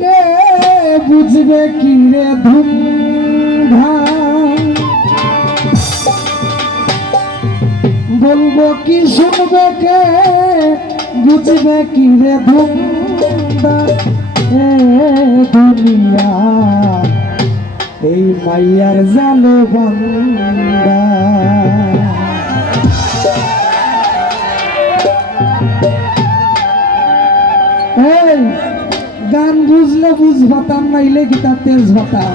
কে বুঝবে কি রে ধুমধাম, বলবো কি শুনবে কে বুঝবে কি রে ধুমধাম। দুনিয়া এই মাইয়ার জালে বান্দা। এই গান বুঝলে বুঝবাতাম, নাইলে গীতা তেজ ভাতাম।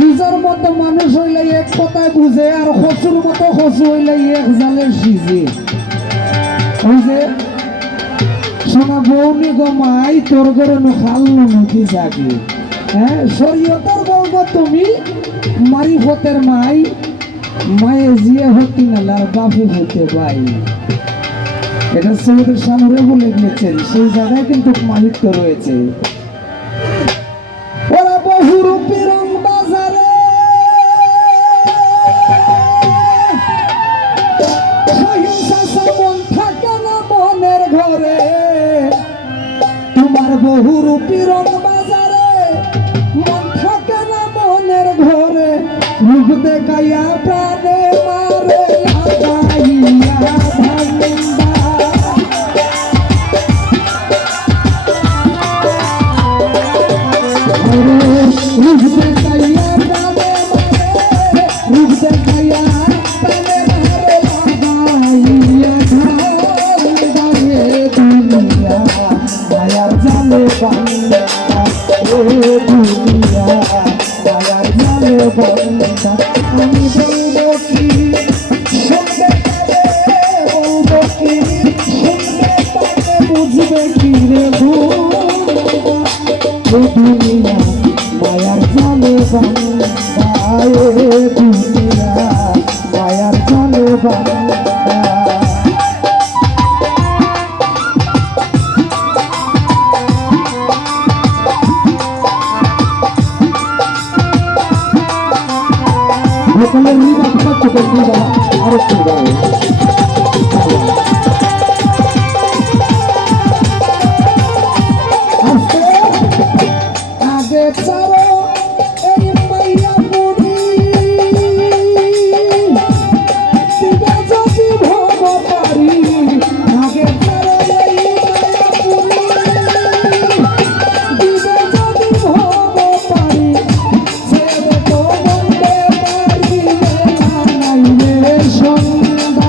নিজের মতো মানুষ হইলে এক কথায় বুঝে, আর খসুর মতো খসু হইলে এক জালে সিজে। ওই যে সোনা বৌনি গো মাই তোর ঘরে খাল্লো নদী জাগি। হ্যাঁ, শরীয়তের বলবো তুমি মারিফতের মাই, মায়ে জিয়ে হতি নালার বাপে হতে ভাই। এটা সৈয়দের সামনে বলে গিয়েছেন, সেই জায়গায় কিন্তু মাহিত্য রয়েছে। ওরা বহুরূপী রং বাজারে মন থাকে না মনের ঘরে, তোমার বহুরূপী রং বাজারে মন থাকে না মনের ঘরে, রূপ দেখাইয়া প্রাণে মারে লাগাইয়া ভাঙ্গা। রূপ দেখাইয়া প্রাণে মারে, রূপ দেখাইয়া প্রাণে মারে লাগাইয়া ভাঙ্গা। দুনিয়া মায়ার জালে বান্দা, দুনিয়া মায়ার জালে বান্দা। আমি বলবো কি শুনবে পাবে, বলবো কি শুনবে পাবে বুঝবে কি রে দুনিয়া মায়ার জালে বান্দা। দুনিয়া মায়ার জালে বান্দা। লোকালের রিবা খাচ্ছে তো রিবা আরেকটু গায়ে আগে চারো এই মাইয়া মুড়ি দিবে যদি ভব পারি। আগে চারো এই মাইয়া মুড়ি দিবে যদি ভব পারি। ছেড়ে তো বলতে পারি নাইলে সন্ধ্যা।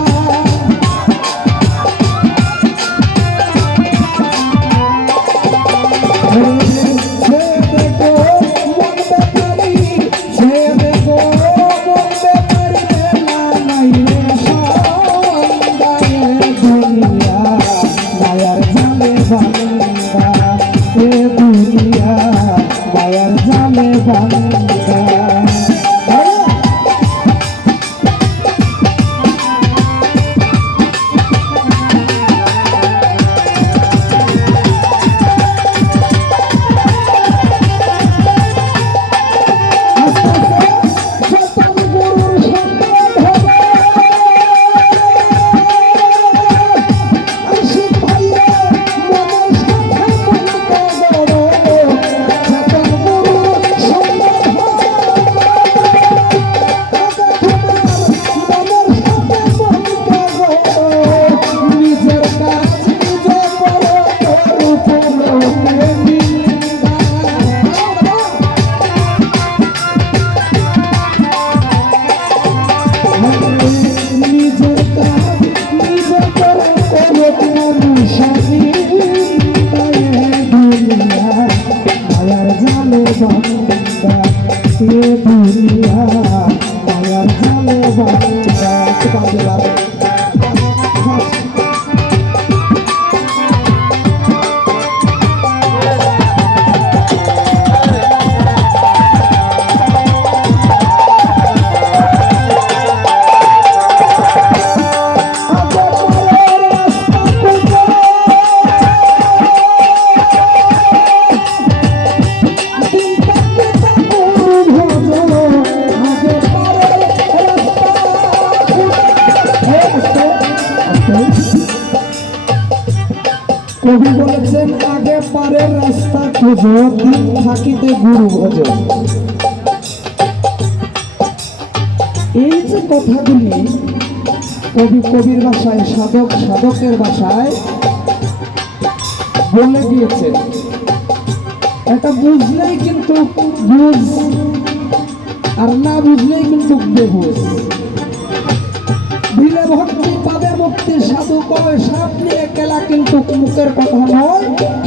কবি বলেছেন আগে পারে রাস্তা খোঁজ দিন থাকিতে গুরু ভজ। এই যে কথাগুলি কবির ভাষায়, সাধকের ভাষায় বলে গিয়েছে, এটা বুঝলেই কিন্তু বুঝ, আর না বুঝলেই কিন্তু বেবুঝ। দিলে ভক্তি পাবে মুক্তি, সাধু কবে সাপ নিয়ে কেলা, কিন্তু মুখের কথা নয়।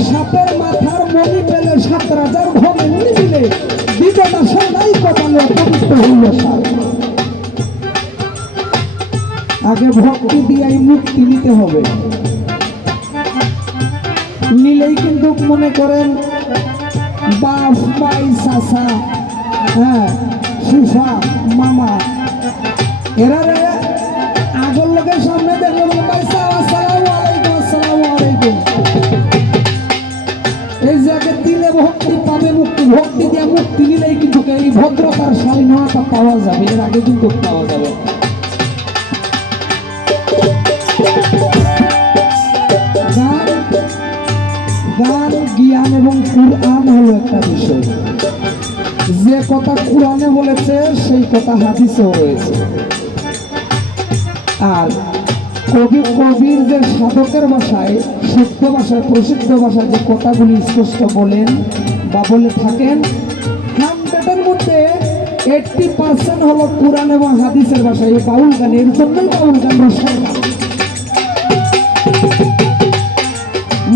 সাপের মাথার মনি পেলে 7 রাজার ঘরে নিবিলে, দিবে না সদাই কপালে পবিত্র হইল সাপ। আগে ভক্তি দিয়াই মুক্তি নিতে হবে, নিলেই কিন্তু মনে করেন বাপ ভাই চাচা, হ্যাঁ ফুফা মামা, এরা আগর লোকের সামনে দেখলে বলে ভাই আসসালামু আলাইকুম, আসসালামু আলাইকুম। এই জায়গায় দিলে ভক্তি পাবে মুক্তি, ভক্তি দিয়ে মুক্তি নিলেই কিন্তু এই ভদ্রতার শালীনতা পাওয়া যাবে, এর আগে কিন্তু পাওয়া যাবে। গান, জ্ঞান এবং কুরআন হলো একটা বিষয়। যে কথা কুরআনে বলেছে সেই কথা হাদিসেও রয়েছে। আর কবির যে সাধকের ভাষায়, শুদ্ধ ভাষায়, প্রসিদ্ধ ভাষায় যে কথাগুলি স্পষ্ট বলেন বা বলে থাকেন, 100-এর মধ্যে 80% হলো কুরআন এবং হাদিসের ভাষায়। এই বাউল গান, এর জন্যই বাউল গান রসায় না,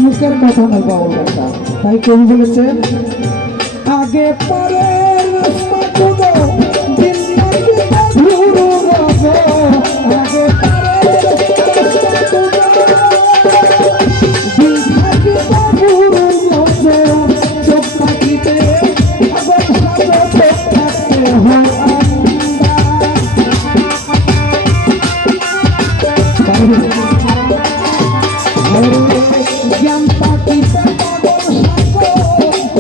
মুখের কথা নয় বাউল গানটা। তাই কবি বলেছেন, আগে পরে রাস্তা খুঁজো, দিন লাগিতে ঘুরো রব, আগে পরে রাস্তা খুঁজো, দিন থাকিতে ঘুরো রব, চোখ থাকিতে আবার সাজো, চোখ থাকতে হয় জ্ঞান থাকিতে পাগল সাজো,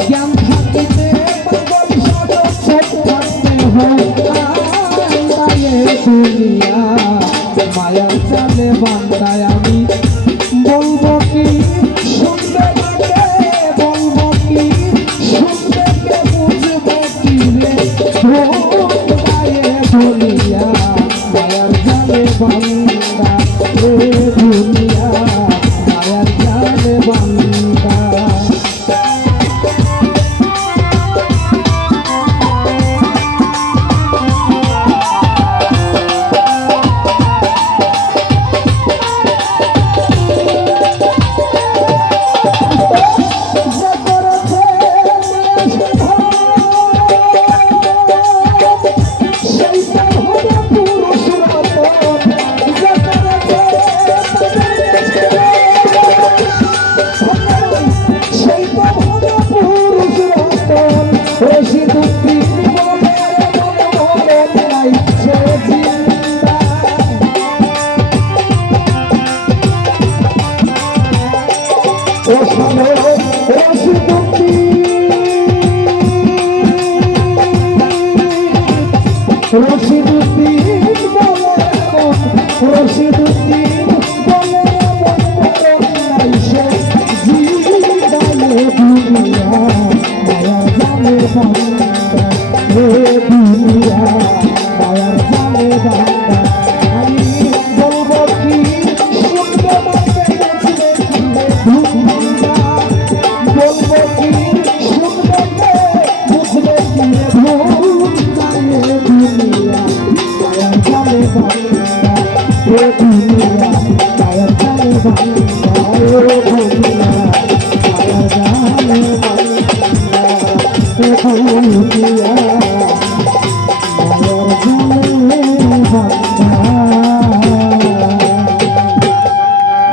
জ্ঞান থাকিতে পাগল সাজো, চোখ থাকতে হয় আন্দায়ে দুনিয়া, মায়ার জালে বান্দায় আমি বলবো কি শুনবে কে, বলবো কি শুনবে কে, বুঝবো কি রে আন্দায়ে দুনিয়া, মায়ার জালে বান্দা রে দুনিয়া, মায়ার জালে বান্দা। রশিদুদ্দিন বলে নাই সে জিদালে দুনিয়া, মায়ার জালে বান্দা রে দুনিয়া, মায়ার জালে বান্দা। আমি বলবো কি শুনবে মাকে বুঝবে ধুমা, বলবো কি শুনবে বুঝবে কি ধুমা রে দুনিয়া, মায়ার জালে বান্দা রে দুনিয়া, মায়ার জালে বান্দা।